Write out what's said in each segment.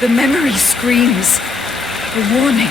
The memory screams. A warning.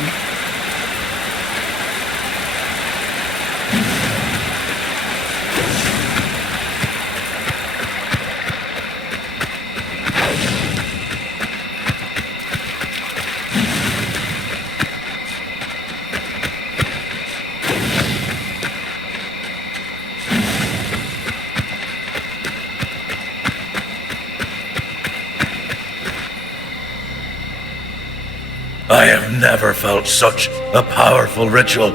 I have never felt such a powerful ritual.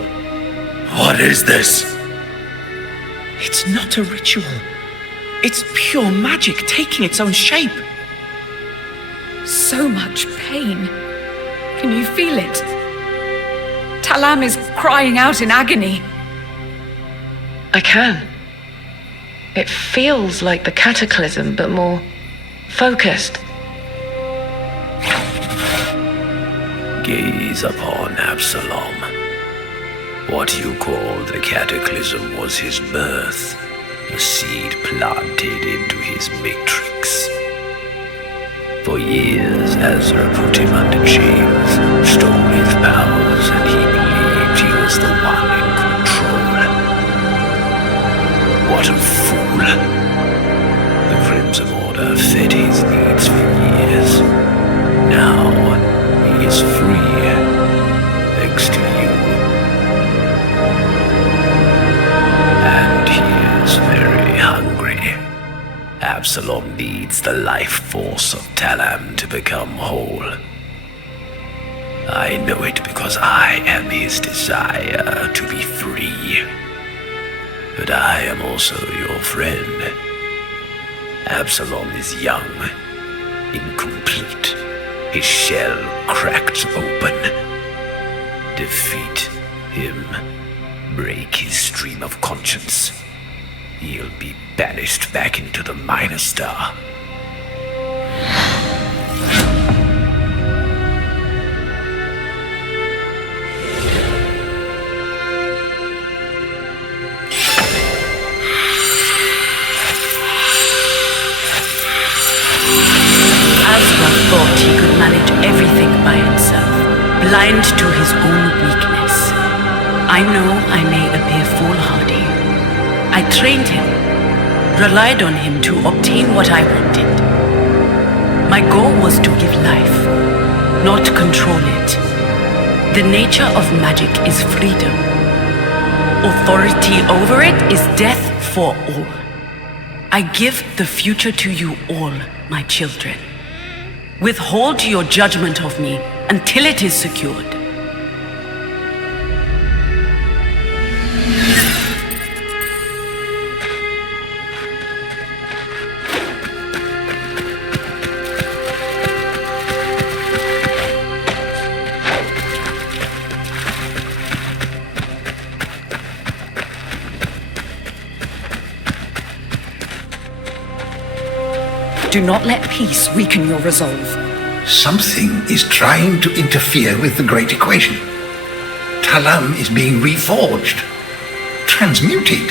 What is this? It's not a ritual. It's pure magic taking its own shape. So much pain. Can you feel it? Talamh is crying out in agony. I can. It feels like the cataclysm, but more focused. Gaze upon Absolum. What you call the cataclysm was his birth, a seed planted into his matrix. For years, Azra put him under chains, stole his powers, and he believed he was the one in control. What a fool. The Crimson Order fed his needs for years. Now, he is free, thanks to you. And he is very hungry. Absolum needs the life force of Talamh to become whole. I know it because I am his desire to be free. But I am also your friend. Absolum is young, incomplete. His shell cracked open. Defeat him. Break his stream of conscience. He'll be banished back into the Minor Star. Thought he could manage everything by himself, blind to his own weakness. I know I may appear foolhardy. I trained him, relied on him to obtain what I wanted. My goal was to give life, not control it. The nature of magic is freedom. Authority over it is death for all. I give the future to you all, my children. Withhold your judgment of me until it is secured. Do not let peace weaken your resolve. Something is trying to interfere with the great equation. Talamh is being reforged, transmuted.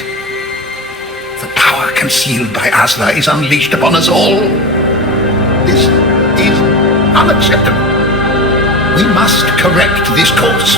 The power concealed by Azra is unleashed upon us all. This is unacceptable. We must correct this course.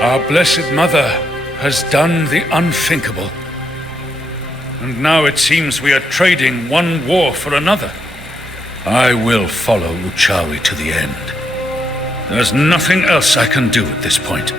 Our Blessed Mother has done the unthinkable. And now it seems we are trading one war for another. I will follow Uchawi to the end. There's nothing else I can do at this point.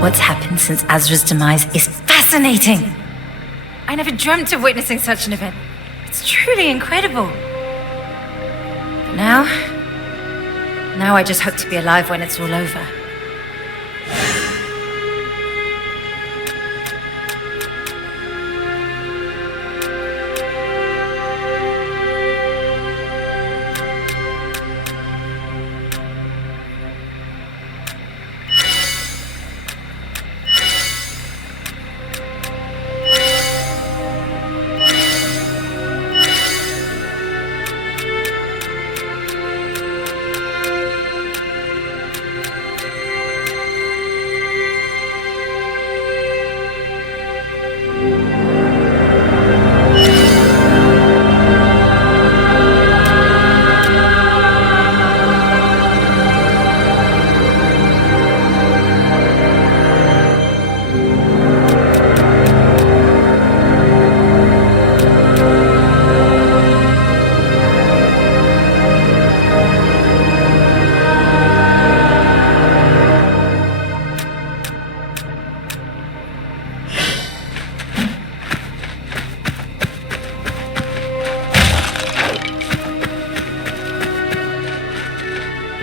What's happened since Azra's demise is fascinating. I never dreamt of witnessing such an event. It's truly incredible. But now I just hope to be alive when it's all over.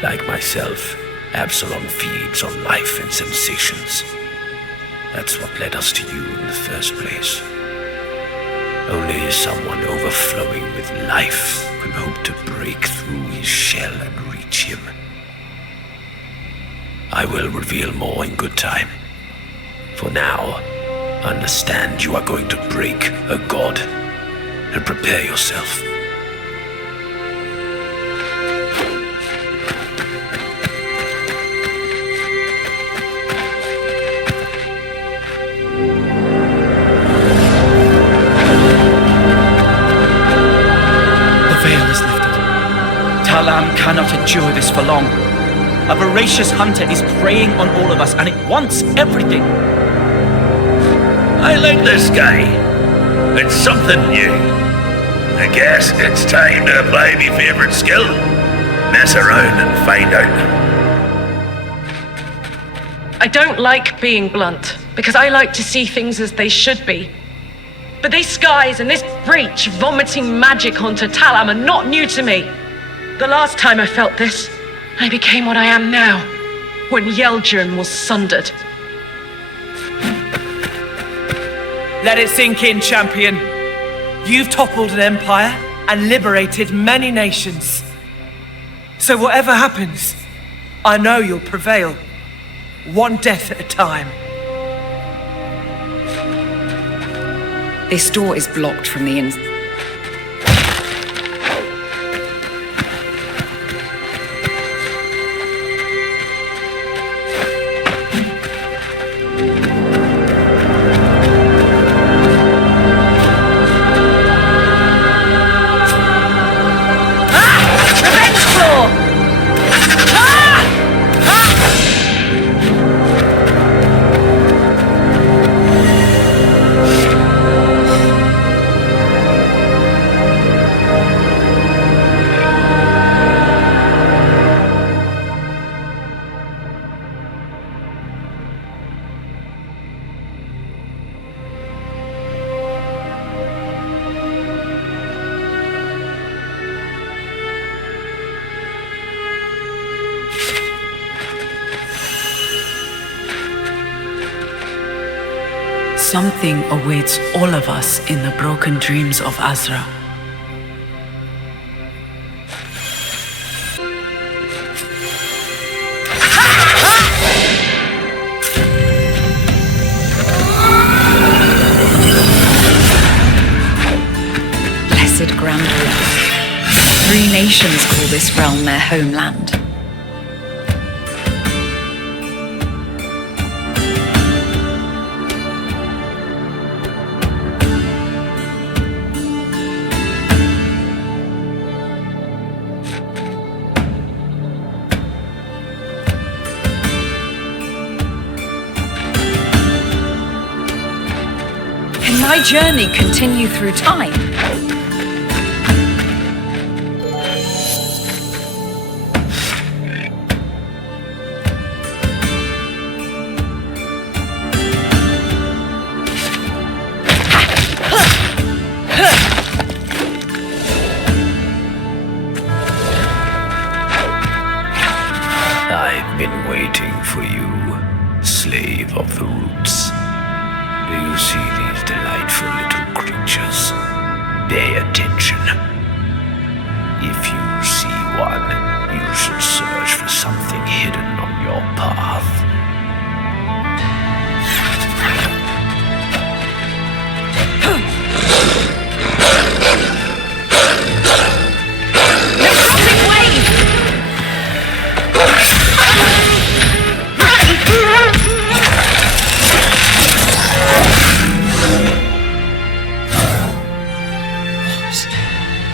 Like myself, Absolum feeds on life and sensations. That's what led us to you in the first place. Only someone overflowing with life can hope to break through his shell and reach him. I will reveal more in good time. For now, understand you are going to break a god, and prepare yourself. Talamh cannot endure this for long. A voracious hunter is preying on all of us, and it wants everything. I like this guy. It's something new. I guess it's time to apply my favorite skill. Mess around and find out. I don't like being blunt, because I like to see things as they should be. But these skies and this breach vomiting magic onto Talamh are not new to me. The last time I felt this, I became what I am now, when Yeldrum was sundered. Let it sink in, champion. You've toppled an empire and liberated many nations. So whatever happens, I know you'll prevail, one death at a time. This door is blocked from the inside. Something awaits all of us in the broken dreams of Azra. nations call this realm their homeland. Can my journey continue through time? I've been waiting for you, slave of the roots. Do you see these delightful little creatures? Pay attention. If you see one, you should search for something hidden on your path.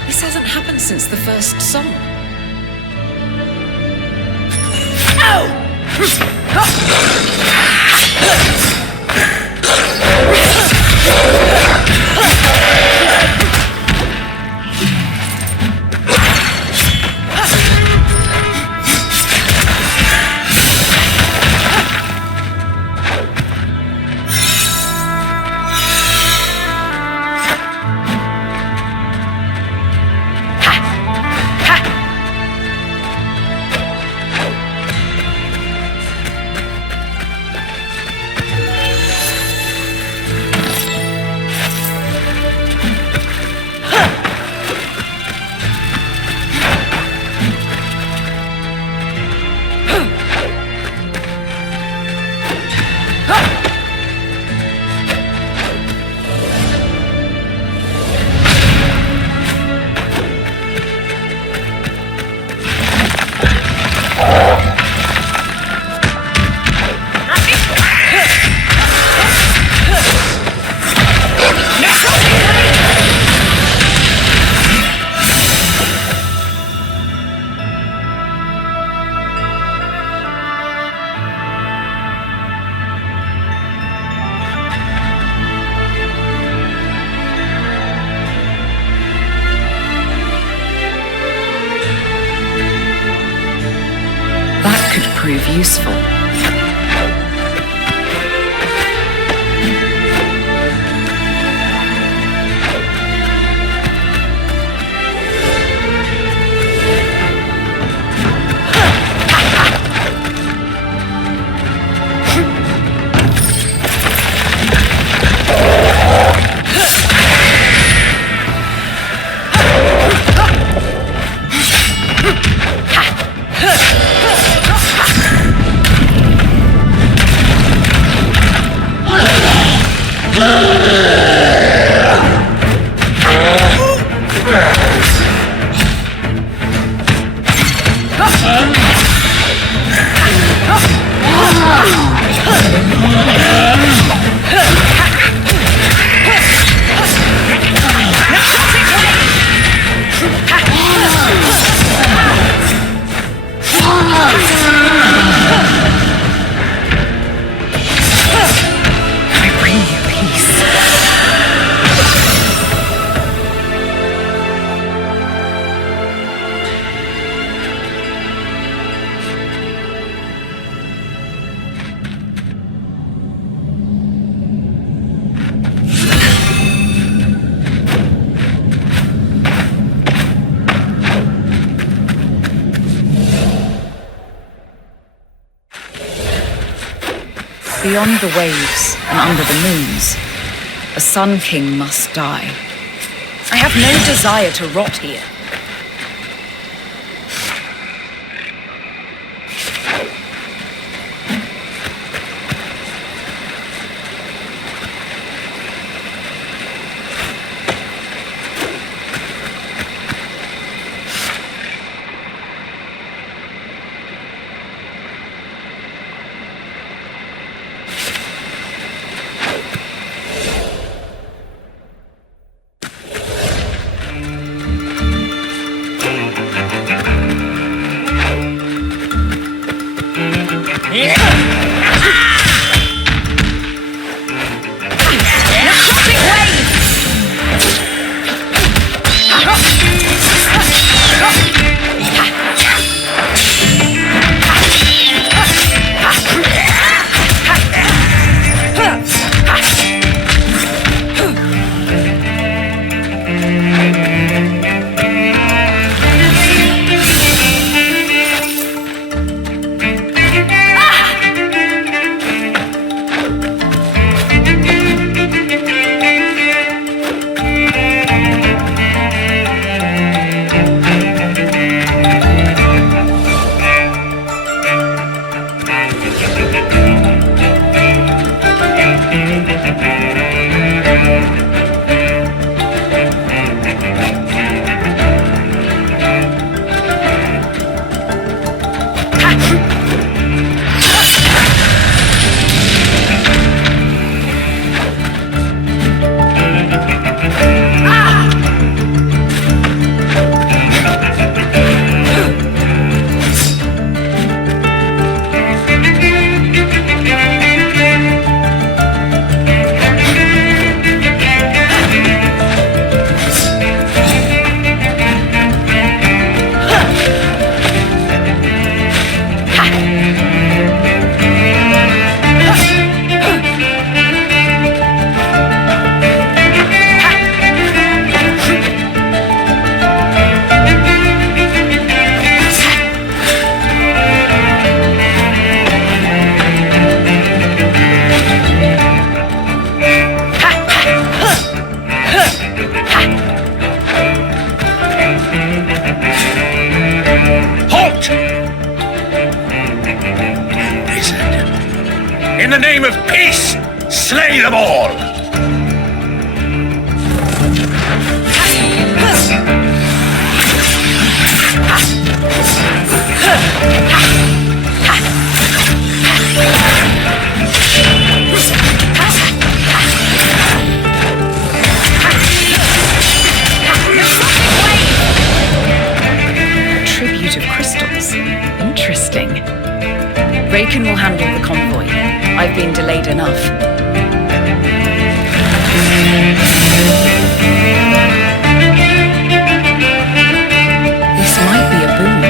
This hasn't happened since the first song. That could prove useful. Beyond the waves and under the moons, a Sun King must die. I have no desire to rot here. Tribute of crystals. Interesting. Raken will handle the convoy. I've been delayed enough. This might be a boon.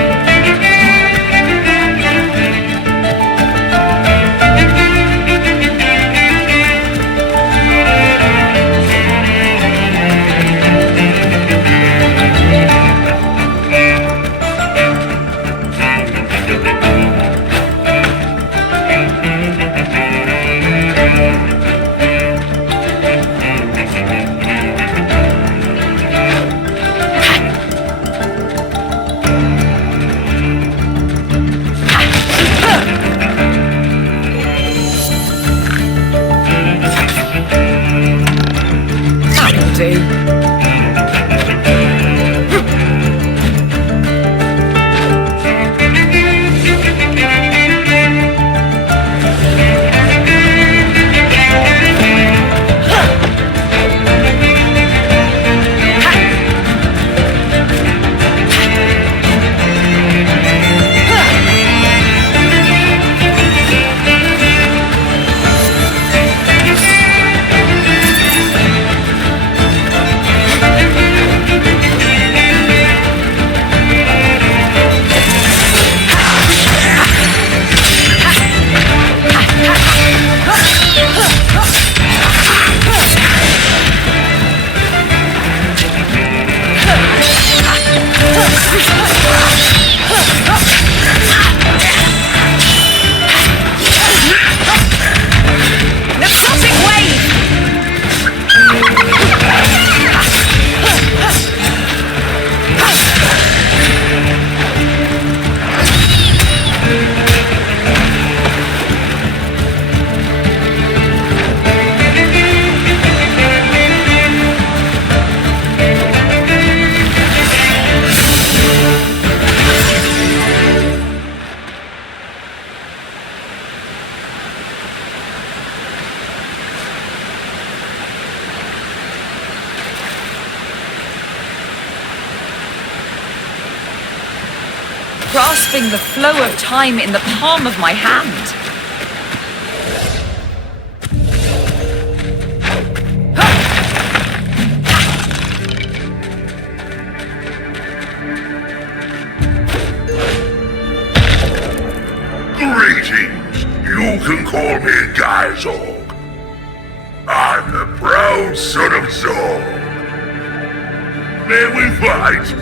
Grasping the flow of time in the palm of my hand. Greetings. You can call me Geizorg. I'm the proud son of Zorg. May we fight?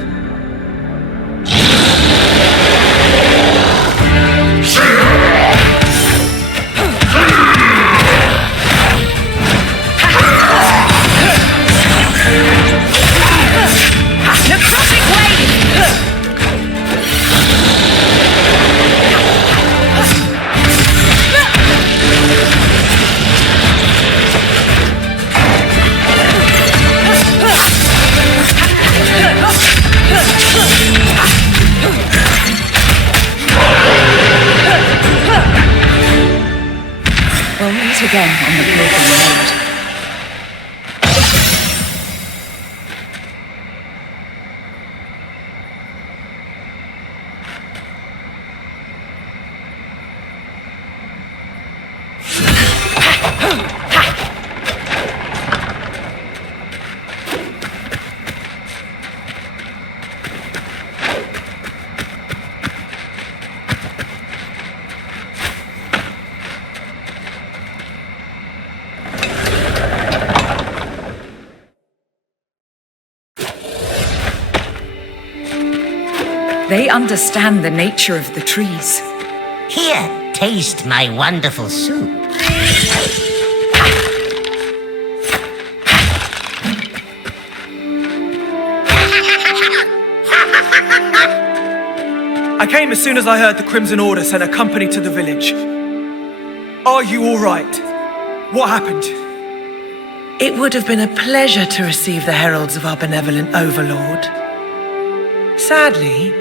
Again on the broken road. They understand the nature of the trees. Here, taste my wonderful soup. I came as soon as I heard the Crimson Order sent a company to the village. Are you all right? What happened? It would have been a pleasure to receive the heralds of our benevolent overlord. Sadly,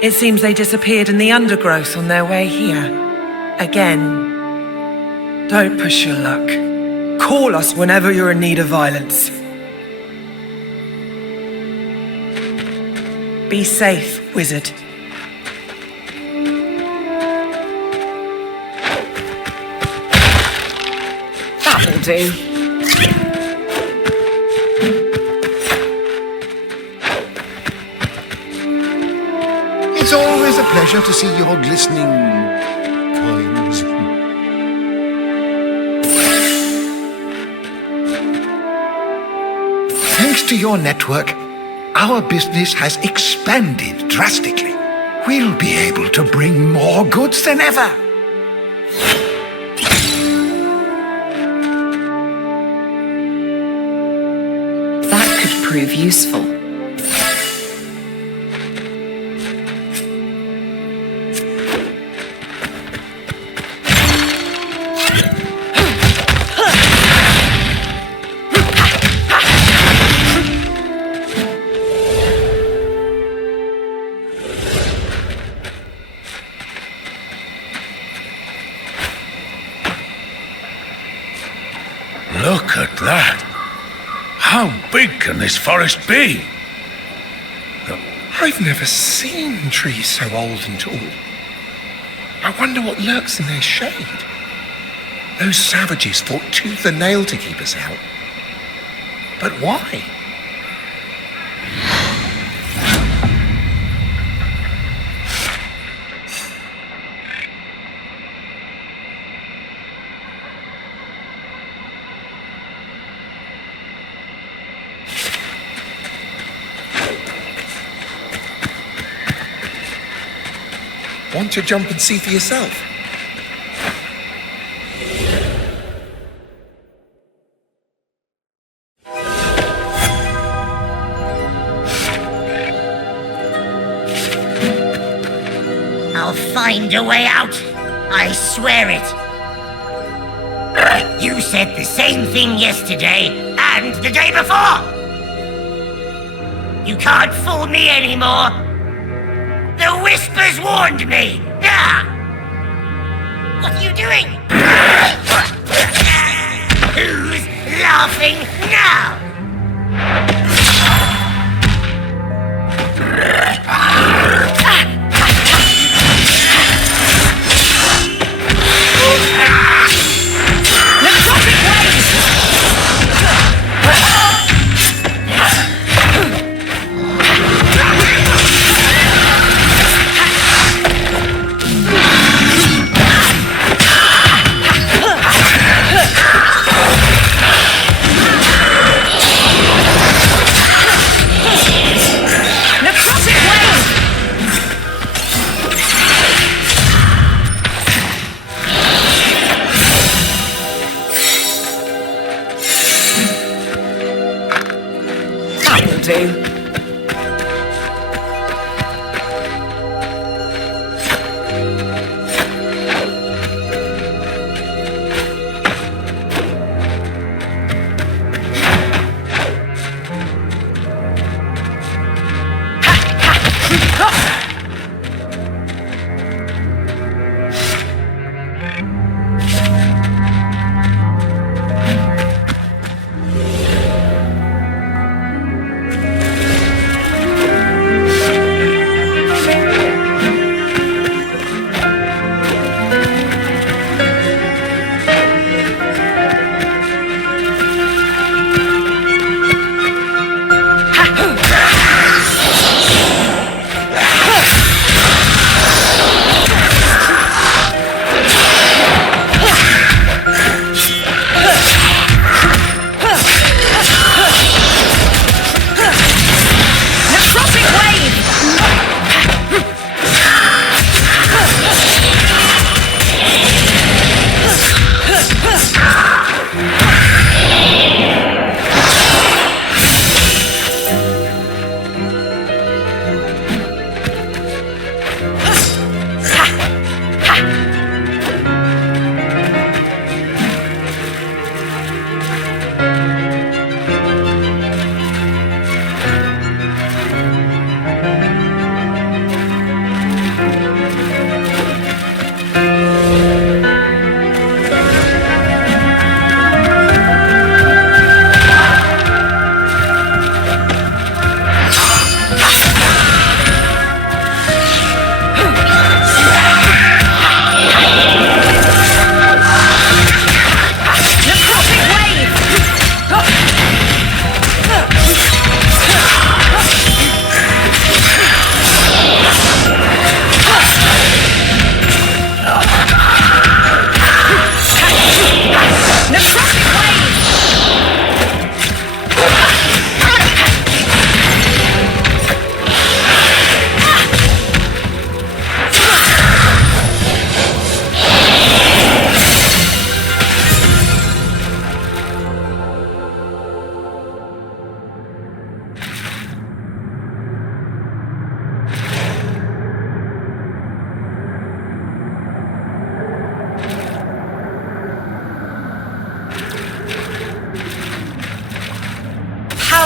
it seems they disappeared in the undergrowth on their way here. Again, don't push your luck. Call us whenever you're in need of violence. Be safe, wizard. That'll do. It's always a pleasure to see your glistening coins. Thanks to your network, our business has expanded drastically. We'll be able to bring more goods than ever. That could prove useful. Look at that. How big can this forest be? I've never seen trees so old and tall. I wonder what lurks in their shade. Those savages fought tooth and nail to keep us out. But why? Want to jump and see for yourself? I'll find a way out. I swear it. You said the same thing yesterday and the day before. You can't fool me anymore. The whispers warned me! Ah! What are you doing? Who's laughing now?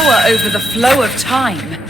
power over the flow of time.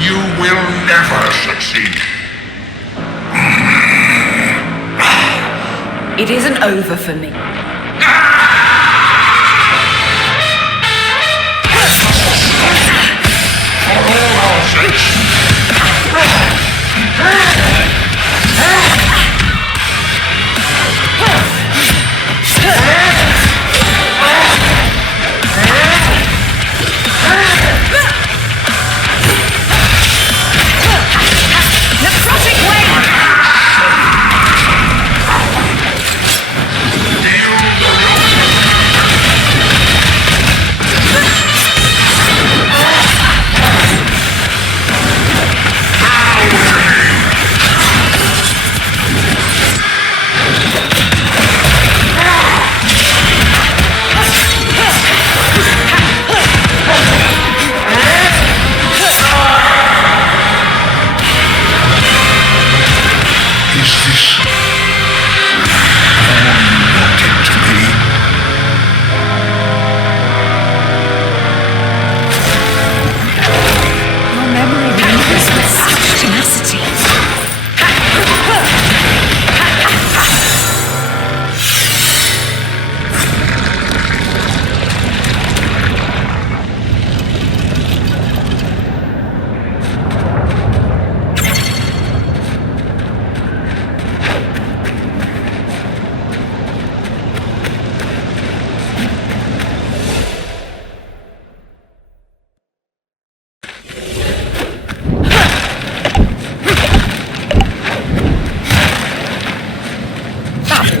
You will never succeed. It isn't over for me. For all our sakes.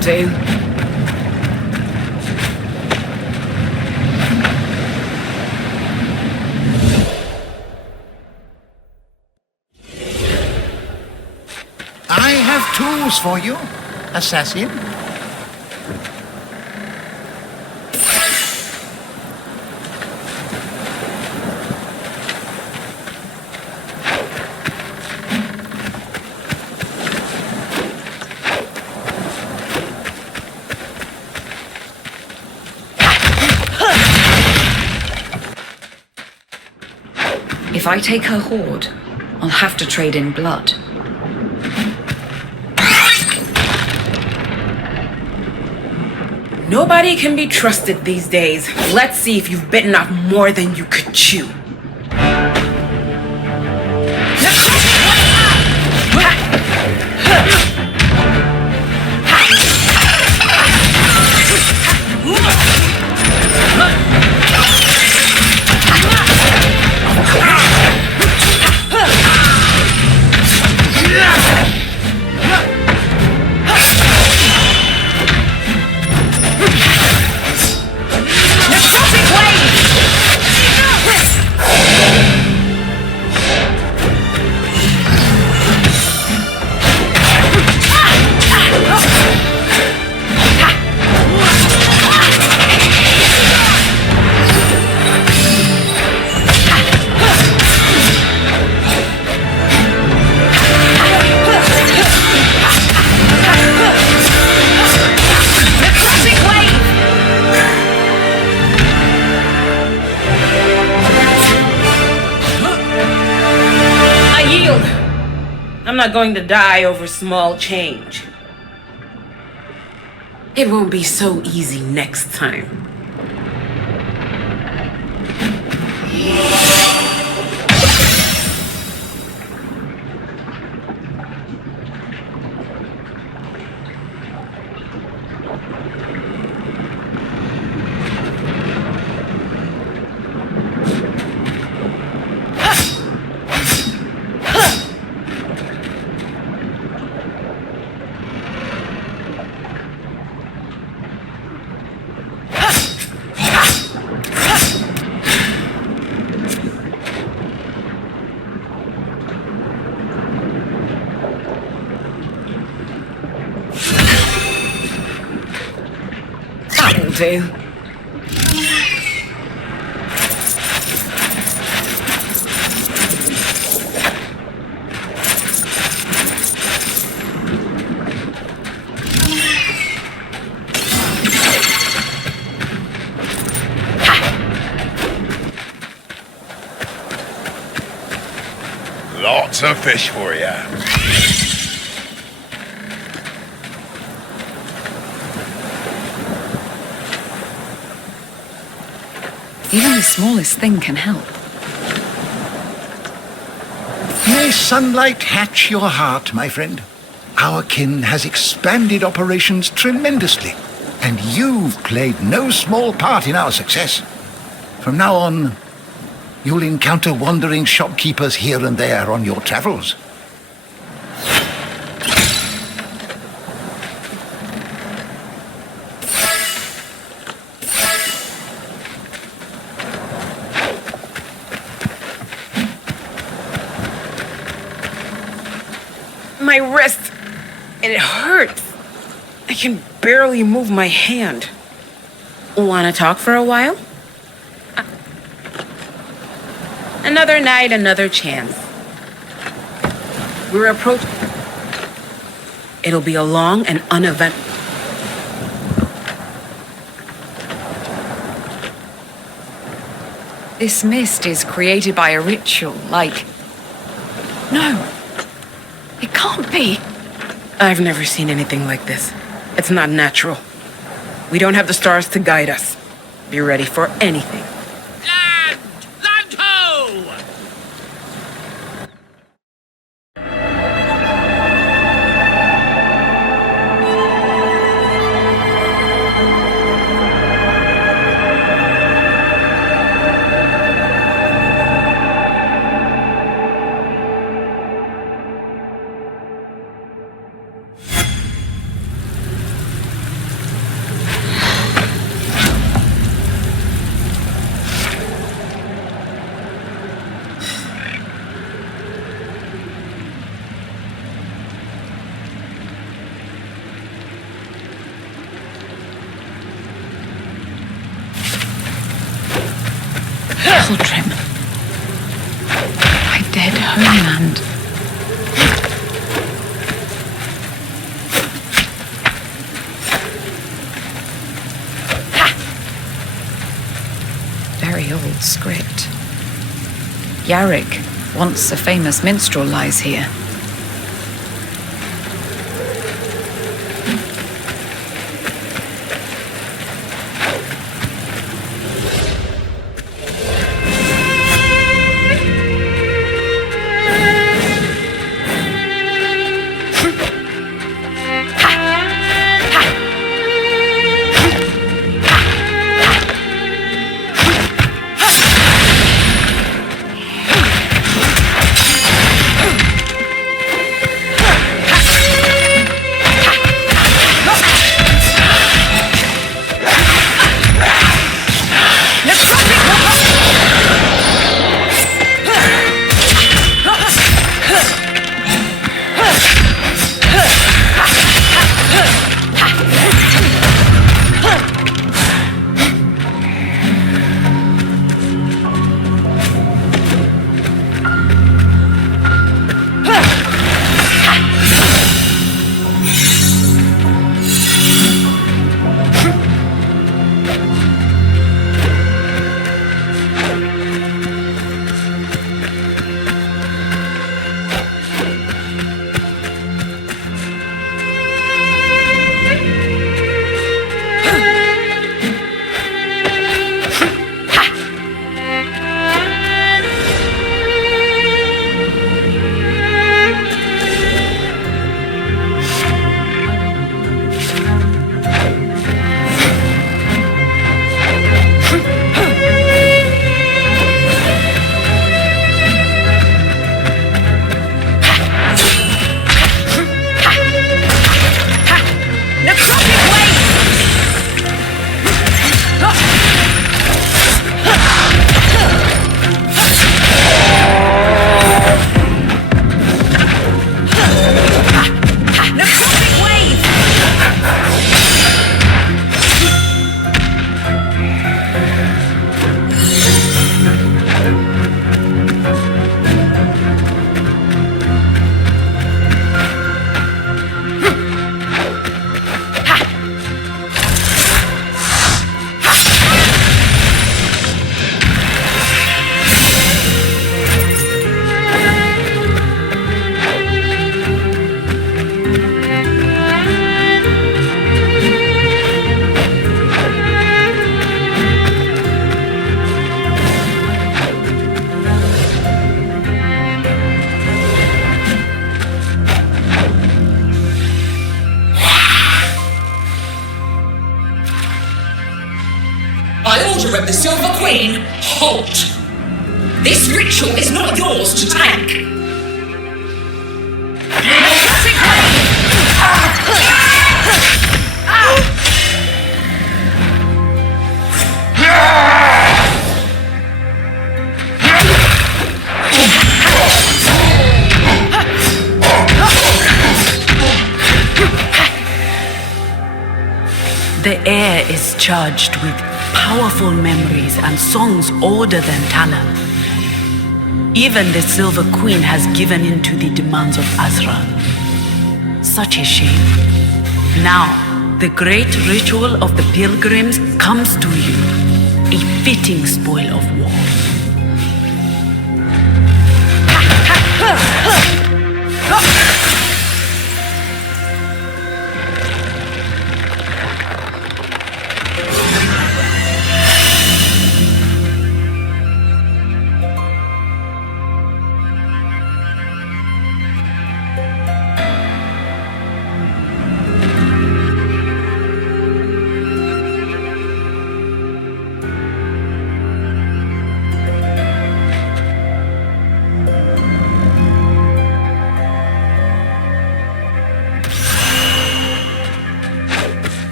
Do. I have tools for you, assassin. If I take her hoard, I'll have to trade in blood. Nobody can be trusted these days. Let's see if you've bitten off more than you could chew. I'm not going to die over small change. It won't be so easy next time. That'll do. Lots of fish for you. Even the smallest thing can help. May sunlight hatch your heart, my friend. Our kin has expanded operations tremendously, and you've played no small part in our success. From now on, you'll encounter wandering shopkeepers here and there on your travels. My wrist, it hurts. I can barely move my hand. Wanna talk for a while? Another night, another chance. We're approaching. It'll be a long and uneventful. This mist is created by a ritual, like... No. It can't be. I've never seen anything like this. It's not natural. We don't have the stars to guide us. Be ready for anything. Land! Land ho! Trim. My dead homeland. Very old script. Yarrick, once a famous minstrel, lies here. By order of the Silver Queen, halt! This ritual is not yours to tank. The air is charged with powerful memories and songs older than Talamh. Even the Silver Queen has given in to the demands of Azra. Such a shame. Now, the great ritual of the pilgrims comes to you, a fitting spoil of war.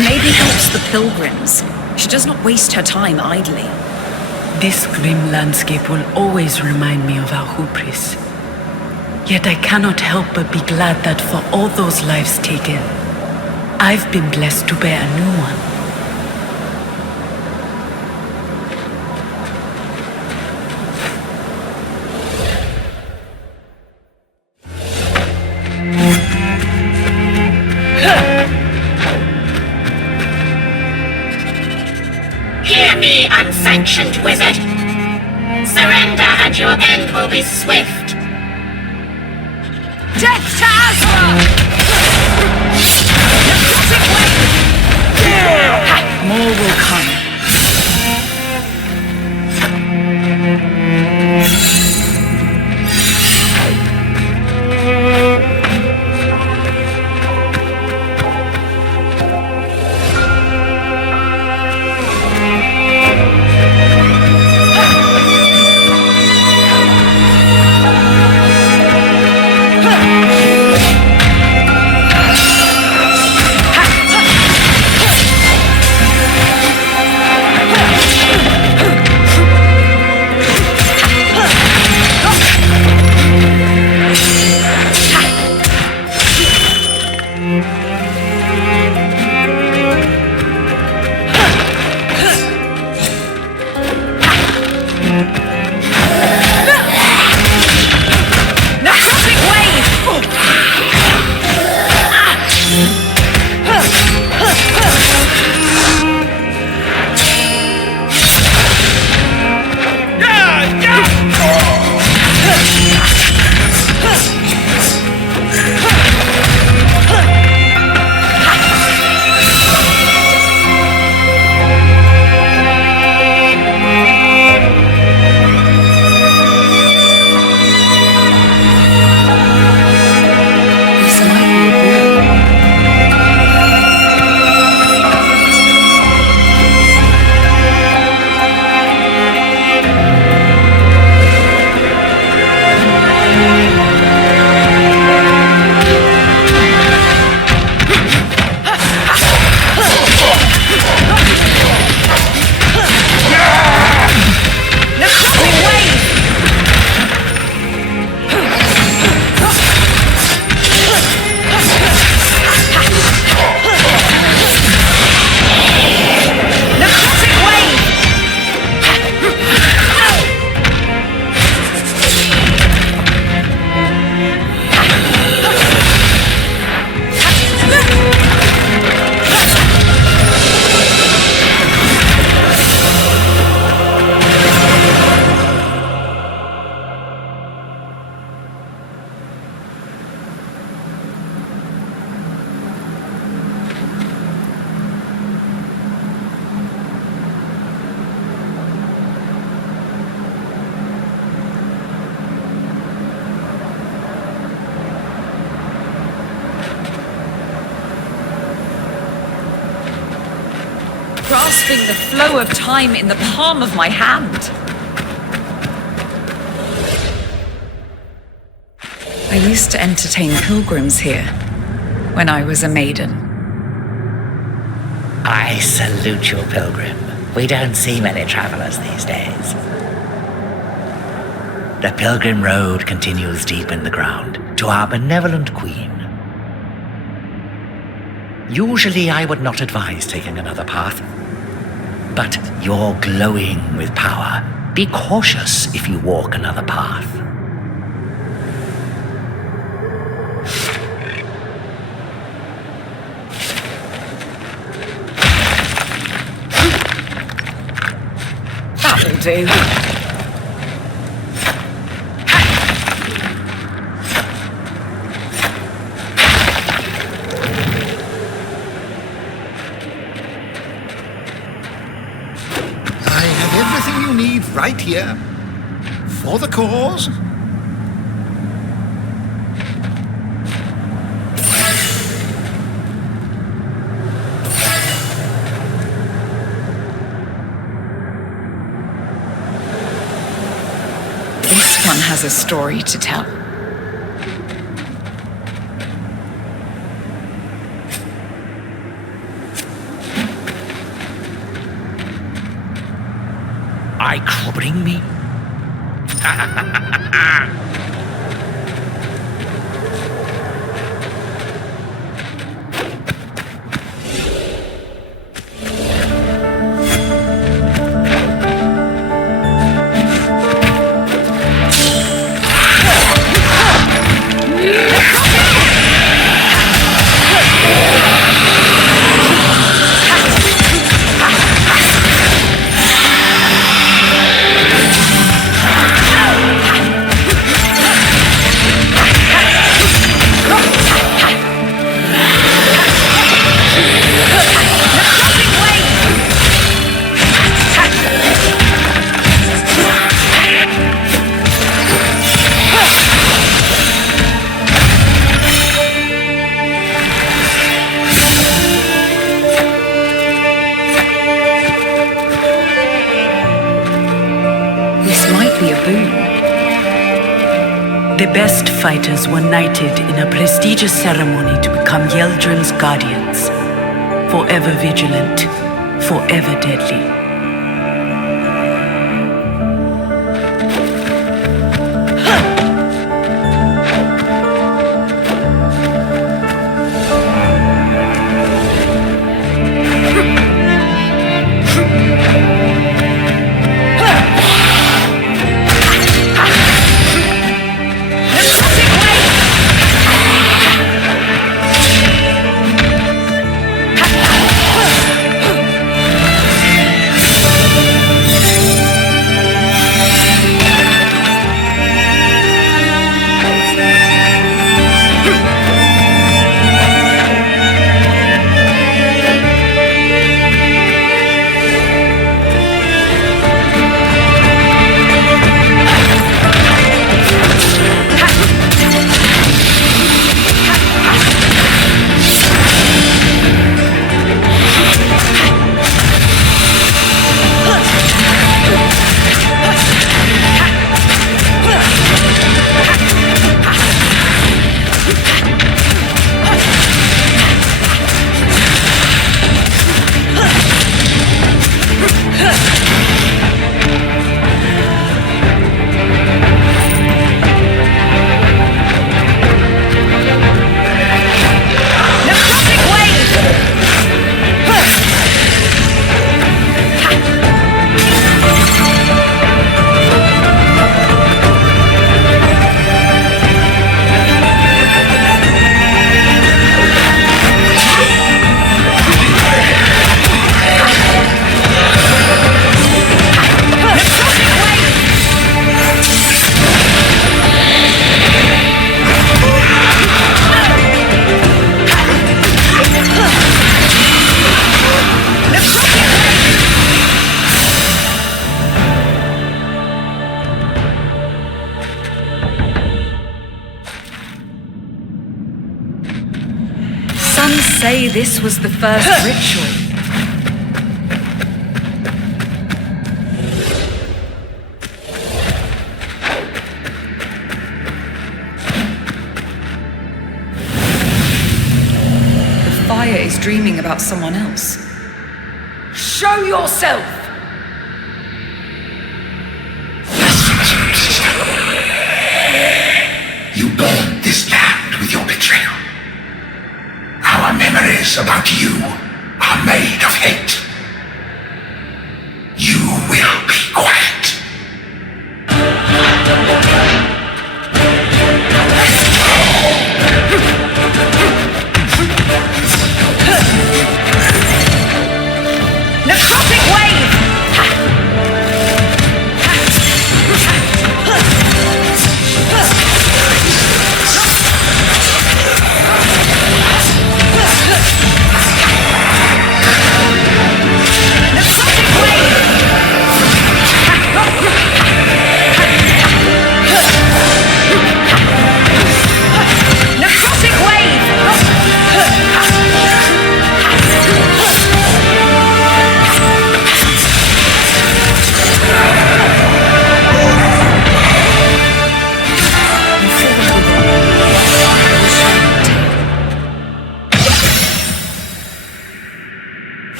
Maybe helps the pilgrims. She does not waste her time idly. This grim landscape will always remind me of our hubris. Yet I cannot help but be glad that for all those lives taken, I've been blessed to bear a new one. Hear me, unsanctioned wizard. Surrender and your end will be swift. Death to Azra! More will come. grasping the flow of time in the palm of my hand. I used to entertain pilgrims here when I was a maiden. I salute you, pilgrim. We don't see many travelers these days. The pilgrim road continues deep in the ground to our benevolent queen. Usually I would not advise taking another path, but you're glowing with power. Be cautious if you walk another path. That'll do. I have everything you need right here. For the cause. This one has a story to tell. I bring me? The best fighters were knighted in a prestigious ceremony to become Yeldrin's guardians. Forever vigilant, forever deadly. Some say this was the first ritual. dreaming about someone else. Show yourself! You burned this land with your betrayal. Our memories about you are made of hate. You will be quiet. Necrotic wave!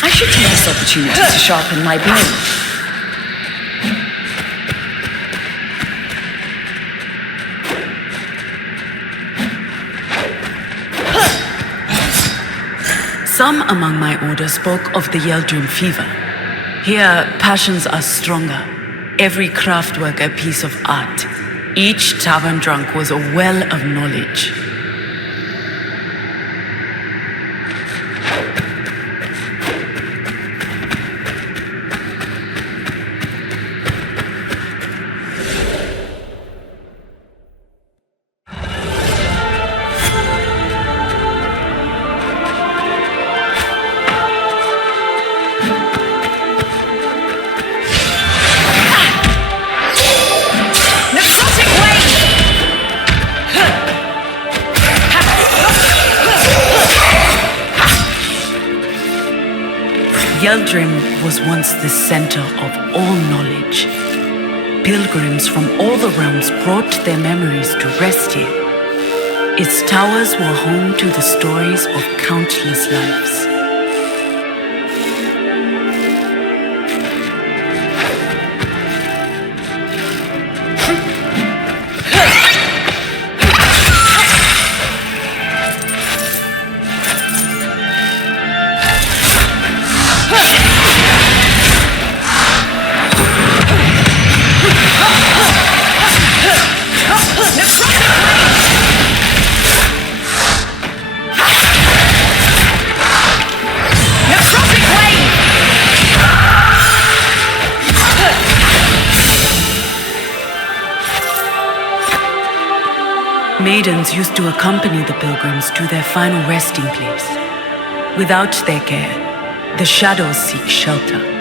I should take this opportunity to sharpen my blade. Some among my order spoke of the Yeldrim fever. Here, passions are stronger. Every craftwork a piece of art. Each tavern drunk was a well of knowledge. Yeldrim was once the center of all knowledge. Pilgrims from all the realms brought their memories to rest here. Its towers were home to the stories of countless lives. Maidens used to accompany the pilgrims to their final resting place. Without their care, the shadows seek shelter.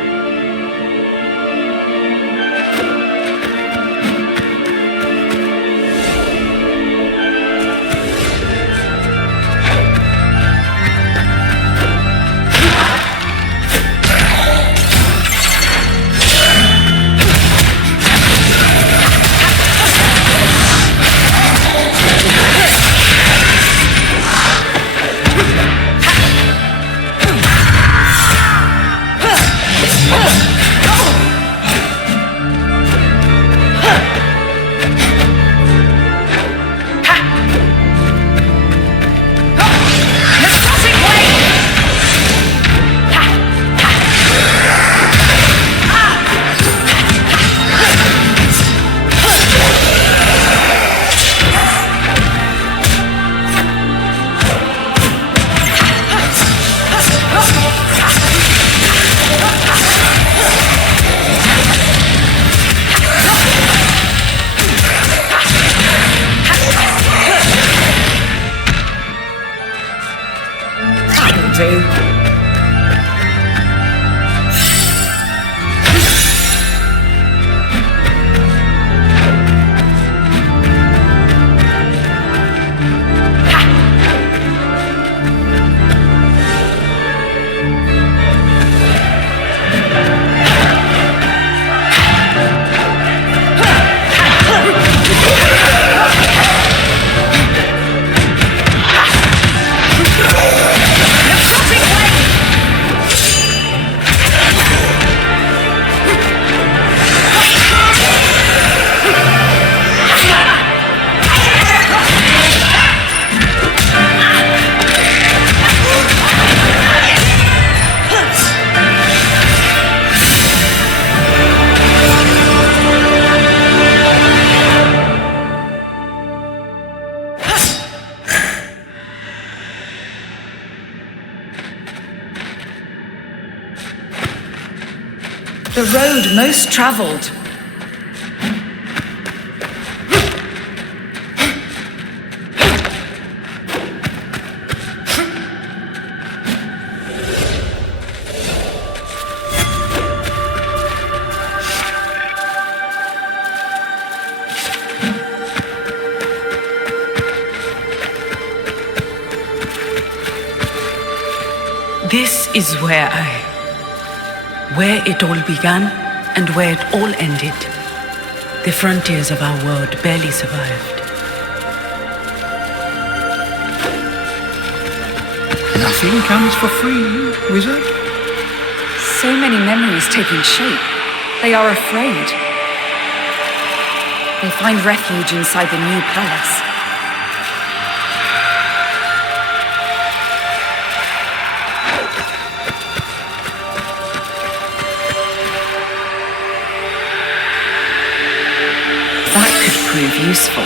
The road most traveled. This is where it all began and where it all ended. The frontiers of our world barely survived. Nothing comes for free, wizard. So many memories taking shape. They are afraid. They find refuge inside the new palace. That could prove useful.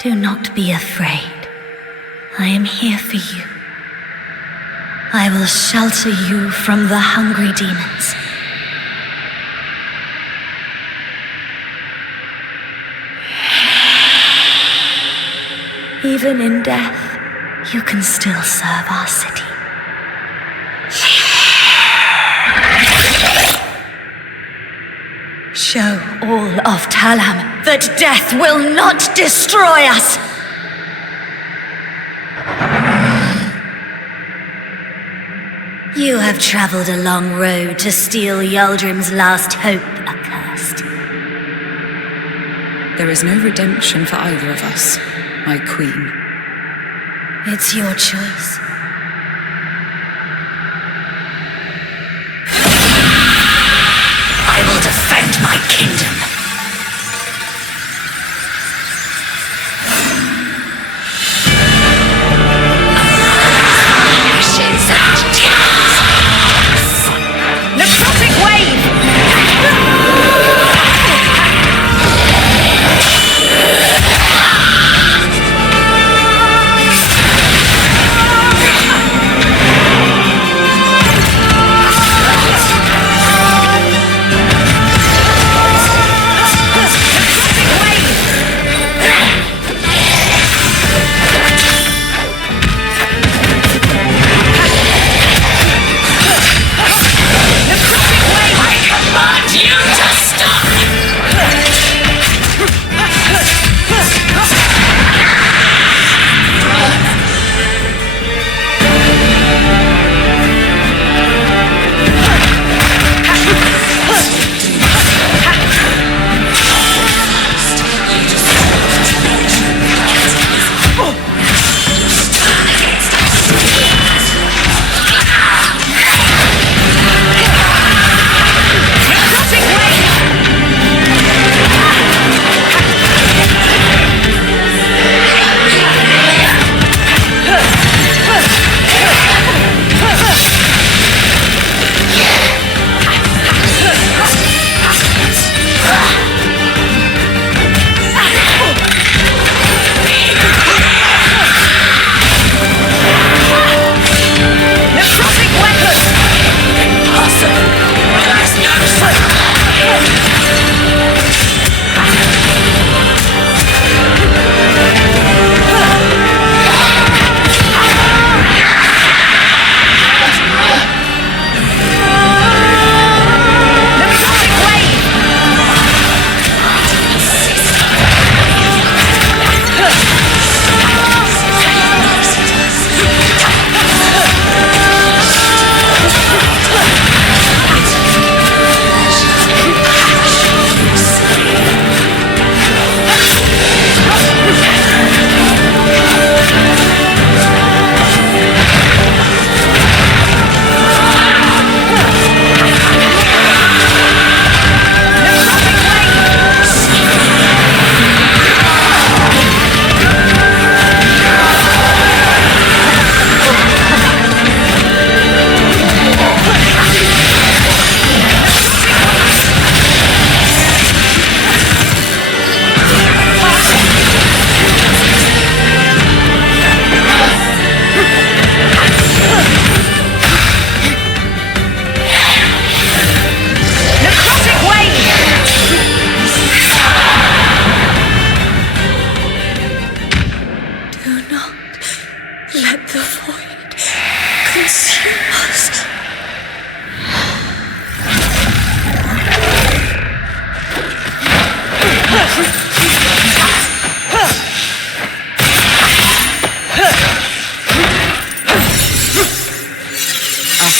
Do not be afraid. I am here for you. I will shelter you from the hungry demons. Even in death, you can still serve our city. Show all of Talamh that death will not destroy us! You have traveled a long road to steal Yaldrim's last hope, accursed. There is no redemption for either of us, my queen. It's your choice. I will defend my kingdom. Ashes and tears. Necrotic wave!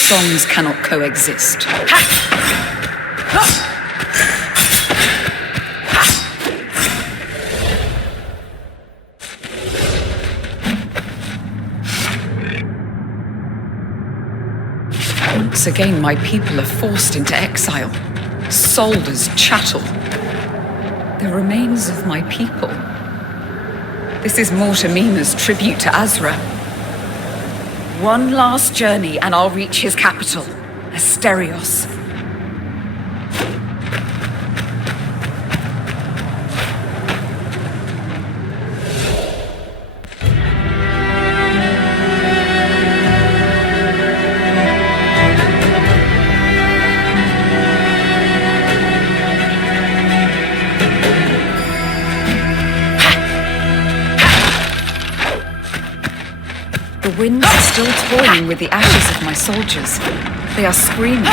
songs cannot coexist. Once again, my people are forced into exile, sold as chattel. The remains of my people. This is Mortimer's tribute to Azra. One last journey and I'll reach his capital, Asterios. The winds are still toying with the ashes of my soldiers. They are screaming.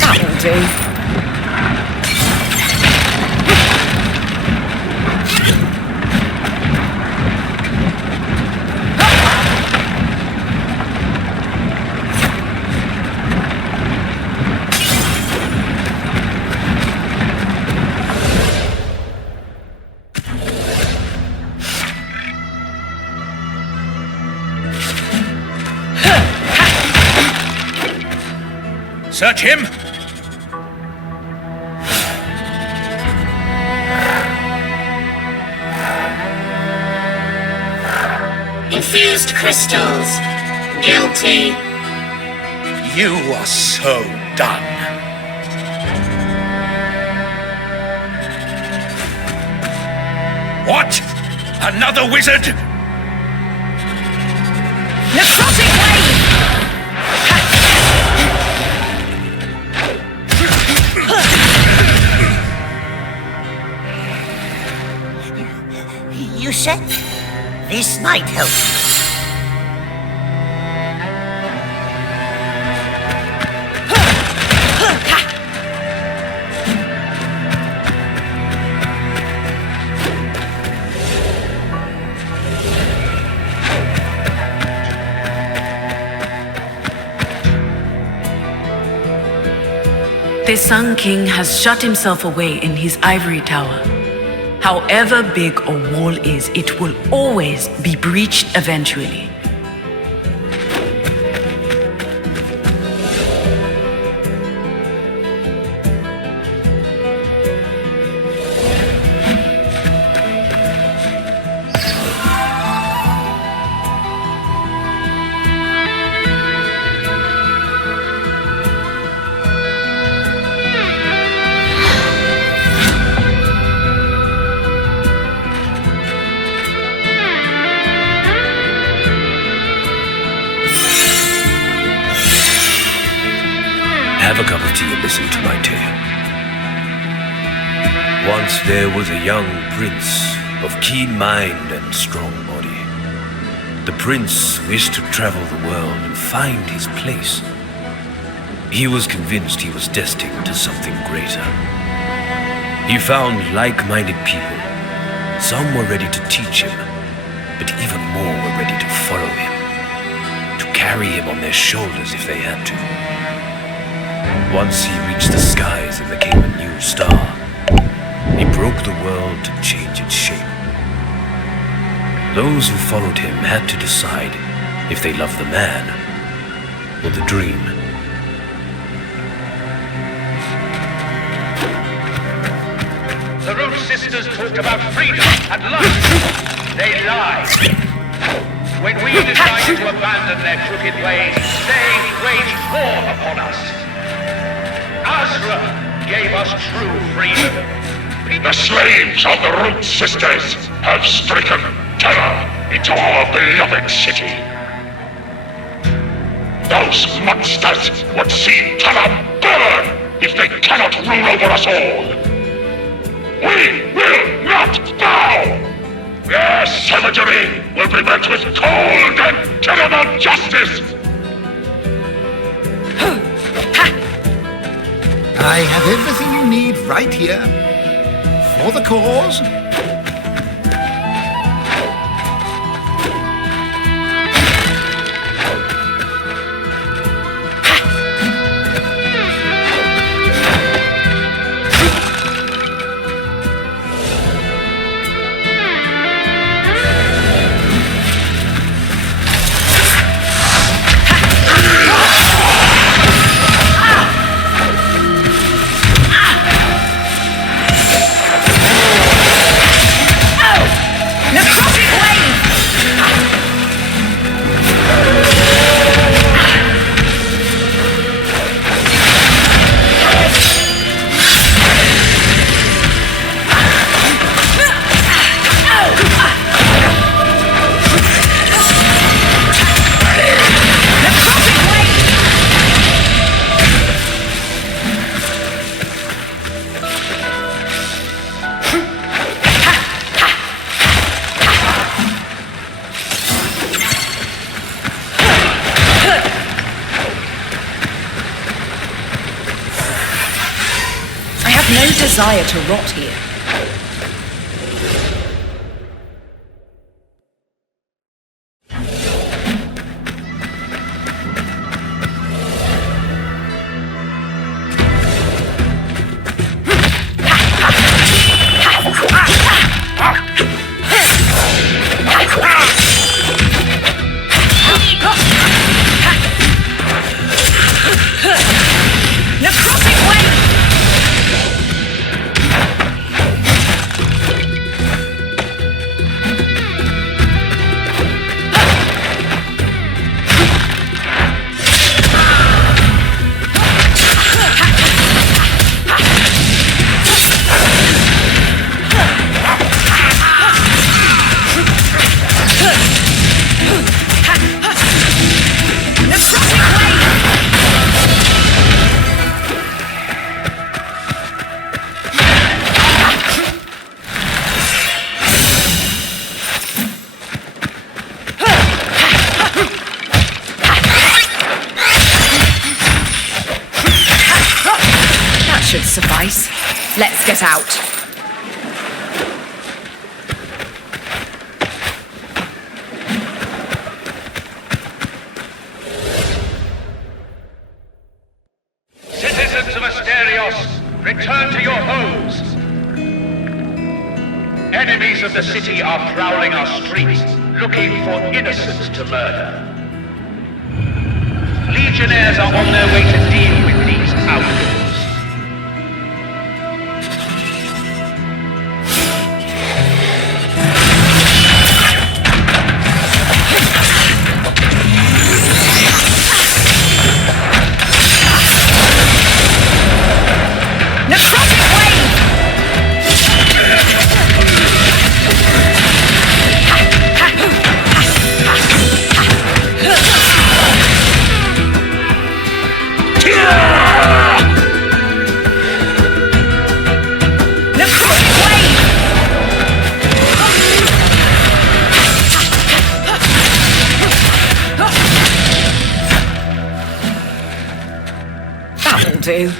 That will do. Search him! Infused crystals. Guilty. You are so done. What? Another wizard? Necrotic wave! You said this might help. The Sun King has shut himself away in his ivory tower. However big a wall is, it will always be breached eventually. Have a cup of tea and listen to my tale. Once there was a young prince of keen mind and strong body. The prince wished to travel the world and find his place. He was convinced he was destined to something greater. He found like-minded people. Some were ready to teach him, but even more were ready to follow him, to carry him on their shoulders if they had to. Once he reached the skies and became a new star, he broke the world to change its shape. Those who followed him had to decide if they loved the man or the dream. The Root Sisters talked about freedom and life. They lied. When we decided to abandon their crooked ways, they waged war upon us. Azra gave us true freedom. The slaves of the Root Sisters have stricken terror into our beloved city. Those monsters would see Talamh burn if they cannot rule over us all. We will not bow! Their savagery will be met with cold and terrible justice! I have everything you need right here. For the cause. have no desire to rot here. Should suffice. Let's get out. Citizens of Asterios, return to your homes. Enemies of the city are prowling our streets, looking for innocents to murder. Legionnaires are on their way to deal with these outlaws. That'll do.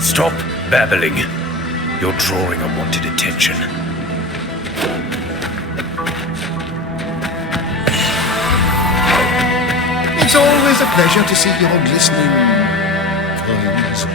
Stop babbling. You're drawing unwanted attention. It's always a pleasure to see your glistening eyes.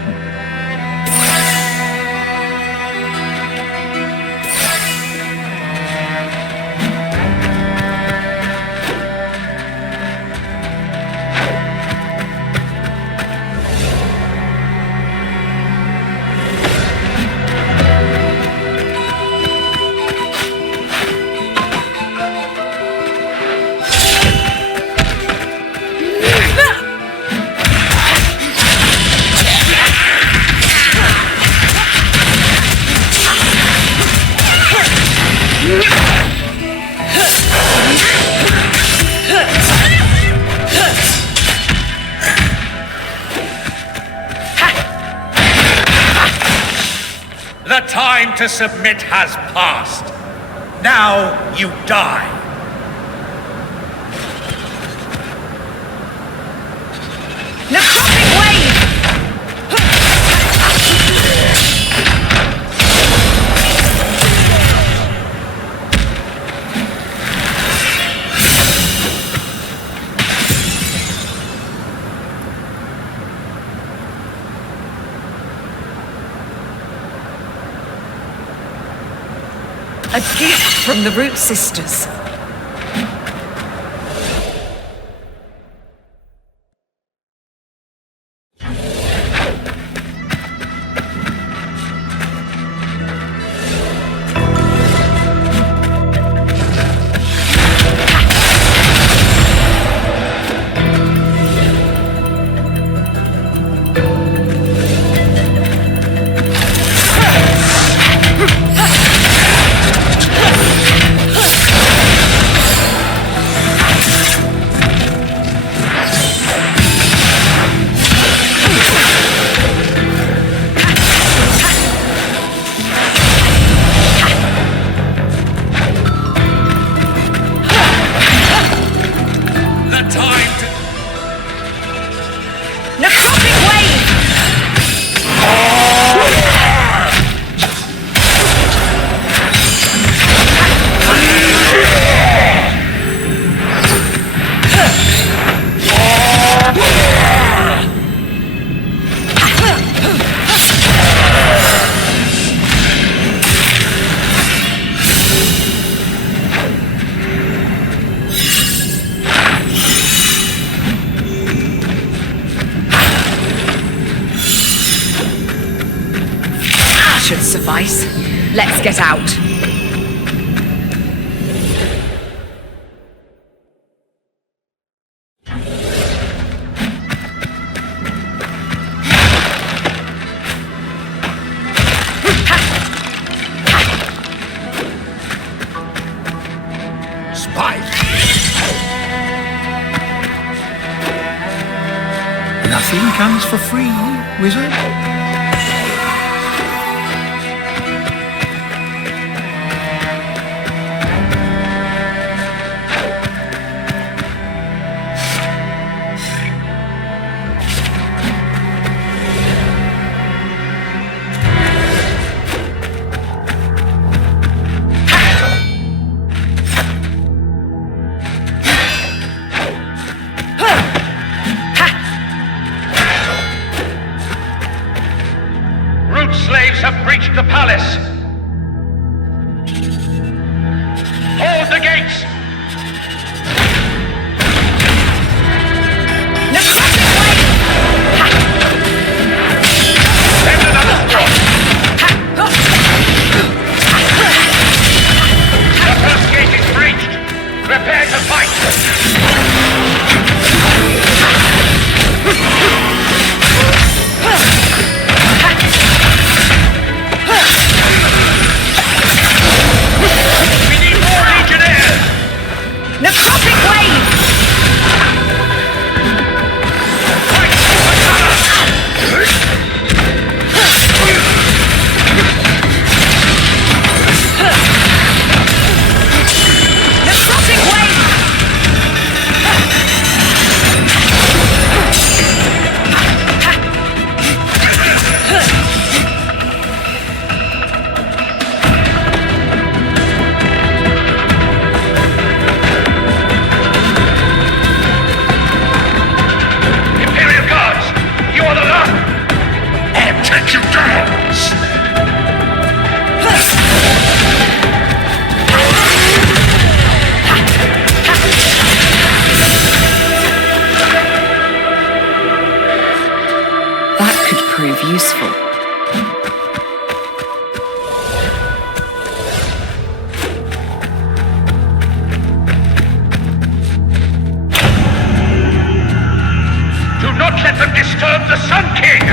The time to submit has passed. Now you die. Necrotic wave! A gift from the Root Sisters. Let's get out. Nothing comes for free, wizard. Slaves have breached the palace. Hold the gates. Send another squad. The first gate is breached. Prepare to fight. Prove useful. Do not let them disturb the Sun King!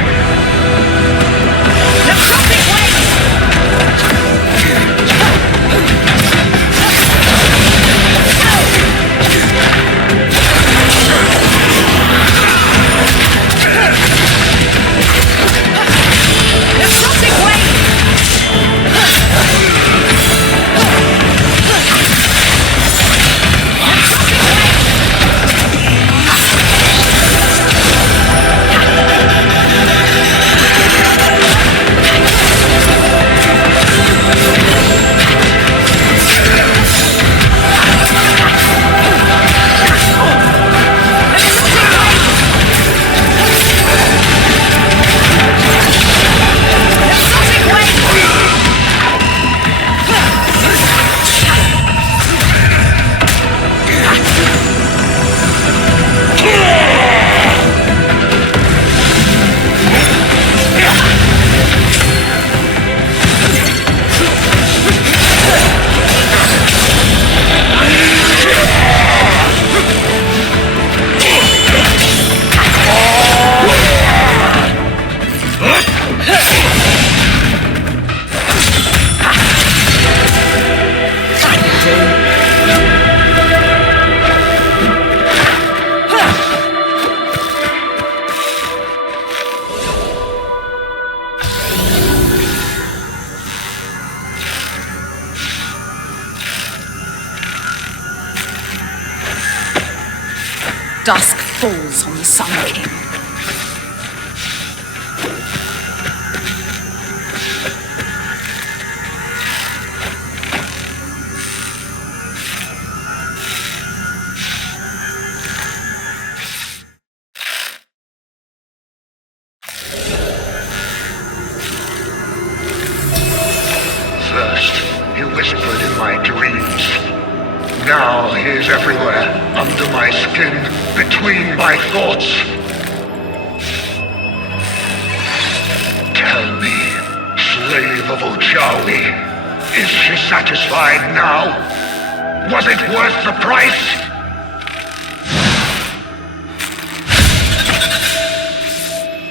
Dusk falls on the Sun King. First, he whispered in my dreams. Now he is everywhere, under my skin, between my thoughts. Tell me, slave of Uchawi, Is she satisfied now? Was it worth the price?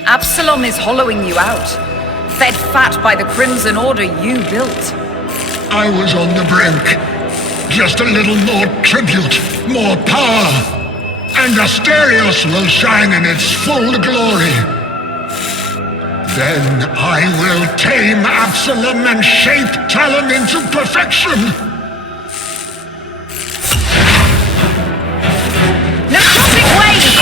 Absolum is hollowing you out, fed fat by the Crimson Order you built. I was on the brink. Just a little more tribute, more power, and Asterios will shine in its full glory. Then I will tame Absolum and shape Talamh into perfection. Necrotic wave!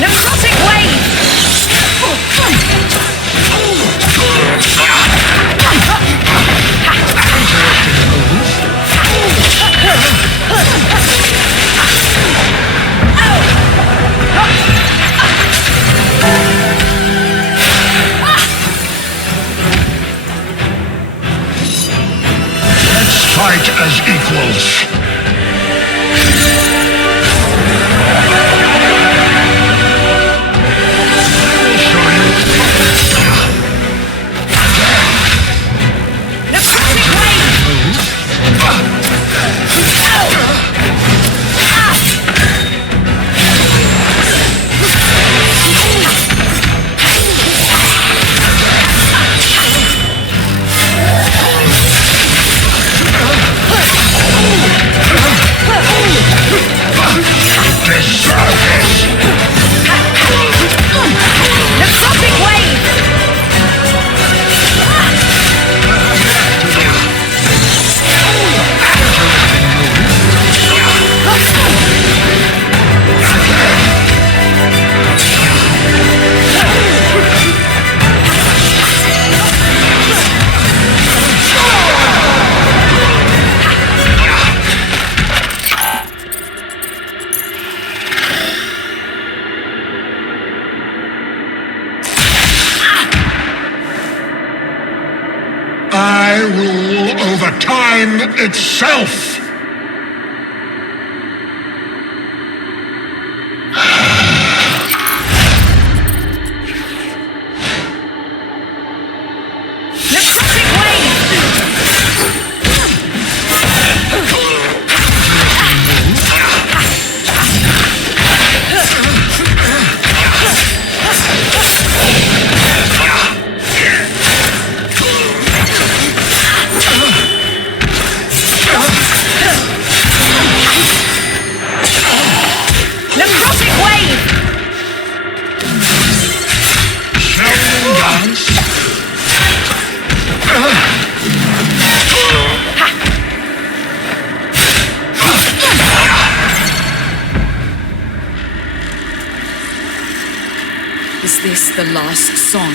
Necrotic wave! Let's fight as equals. I rule over time itself. Is this the last song?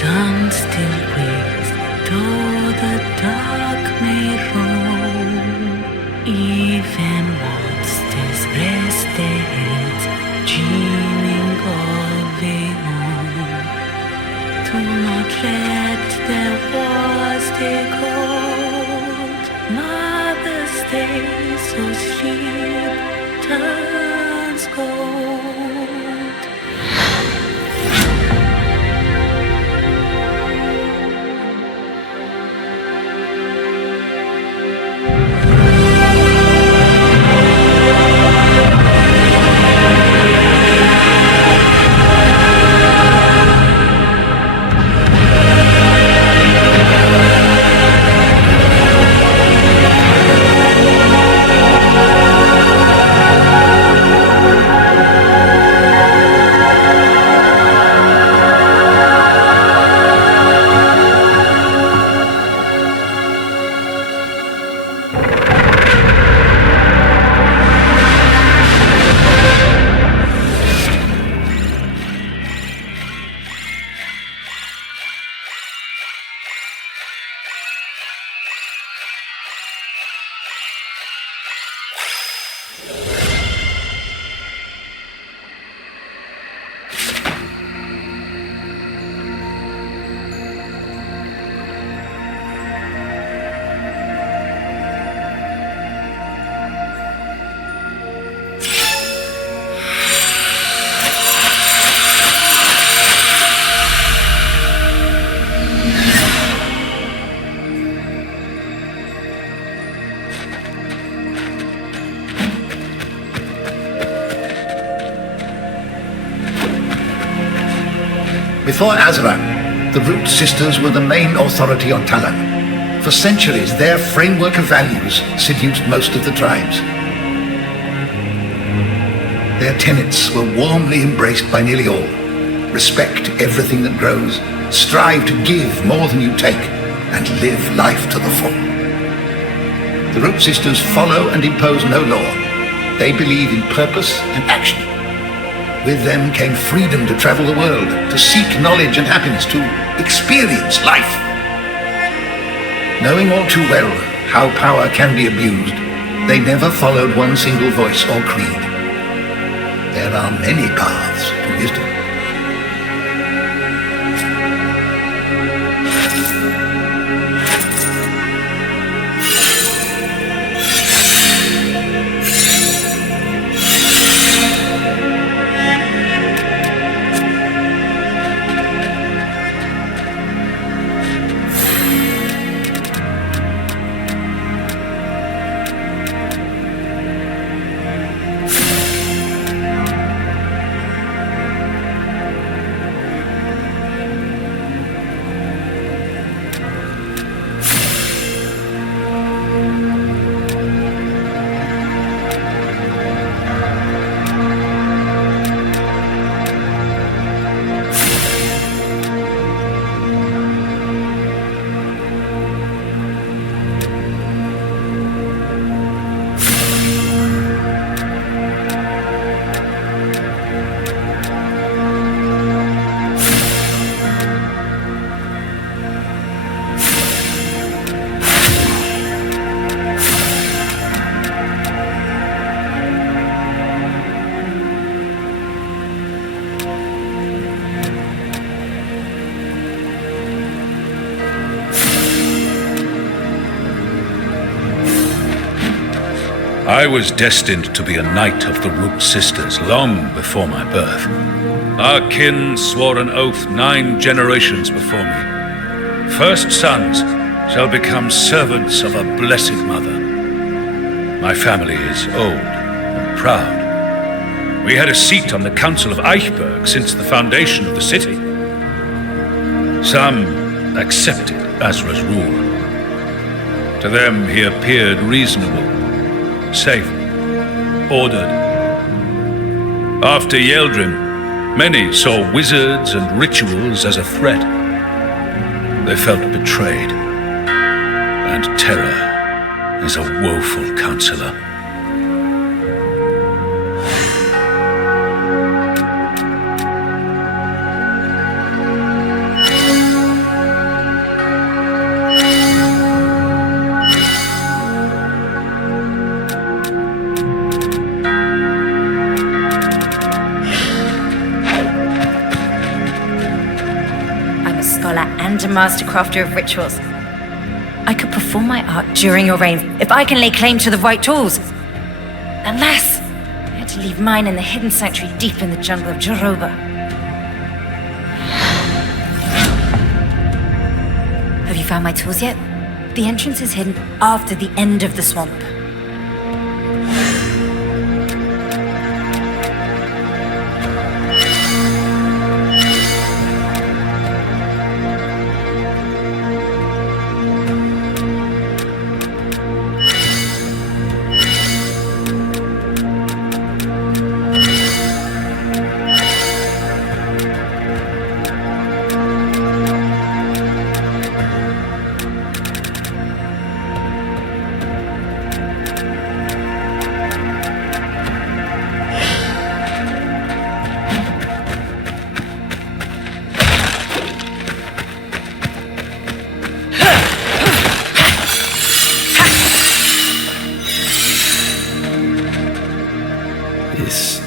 sun still waits, though the dark may roam. Even monsters rest their heads, dreaming of a home. Do not let their wars take hold. Mother, stay so sleep turns cold. Before Azra, the Root Sisters were the main authority on Talamh. For centuries, their framework of values seduced most of the tribes. Their tenets were warmly embraced by nearly all. Respect everything that grows, strive to give more than you take, and live life to the full. The Root Sisters follow and impose no law. They believe in purpose and action. With them came freedom to travel the world, to seek knowledge and happiness, to experience life. Knowing all too well how power can be abused, they never followed one single voice or creed. There are many paths to wisdom. I was destined to be a knight of the Root Sisters long before my birth. Our kin swore an oath 9 generations before me. First sons shall become servants of a blessed mother. My family is old and proud. We had a seat on the Council of Eichberg since the foundation of the city. Some accepted Azra's rule. To them he appeared reasonable, safe, ordered. After Yeldrim, many saw wizards and rituals as a threat. They felt betrayed, and terror is a woeful counselor. scholar and a master crafter of rituals. I could perform my art during your reign if I can lay claim to the right tools. Alas, I had to leave mine in the hidden sanctuary deep in the jungle of Jeroba. Have you found my tools yet? The entrance is hidden after the end of the swamp. This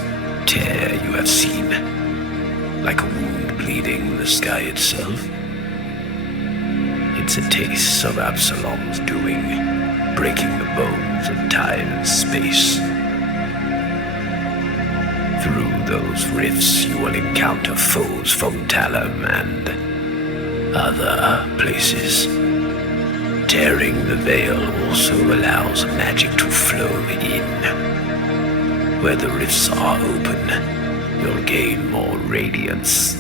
tear you have seen, like a wound bleeding the sky itself, it's a taste of Absolum's doing, breaking the bones of time and space. Through those rifts you will encounter foes from Talamh and other places. Tearing the veil also allows magic to flow in. Where the rifts are open, you'll gain more radiance.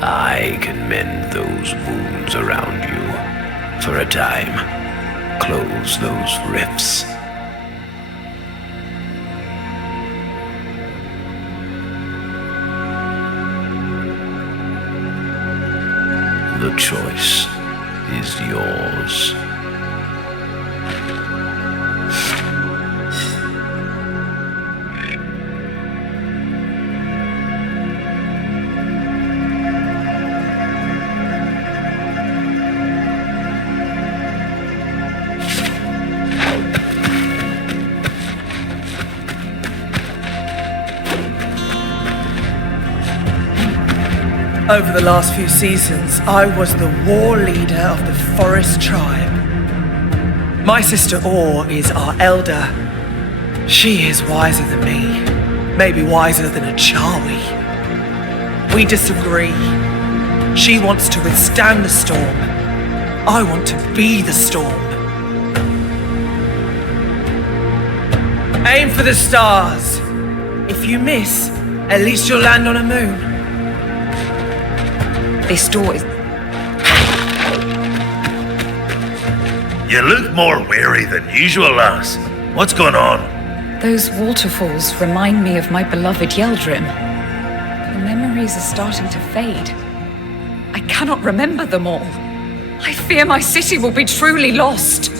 I can mend those wounds around you for a time. Close those rifts. The choice is yours. Over the last few seasons, I was the war leader of the Forest Tribe. My sister Or is our elder. She is wiser than me, maybe wiser than a Chawi. We disagree. She wants to withstand the storm. I want to be the storm. Aim for the stars. If you miss, at least you'll land on a moon. This door is... You look more weary than usual, lass. What's going on? Those waterfalls remind me of my beloved Yeldrim. The memories are starting to fade. I cannot remember them all. I fear my city will be truly lost.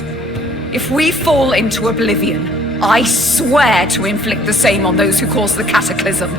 If we fall into oblivion, I swear to inflict the same on those who caused the cataclysm.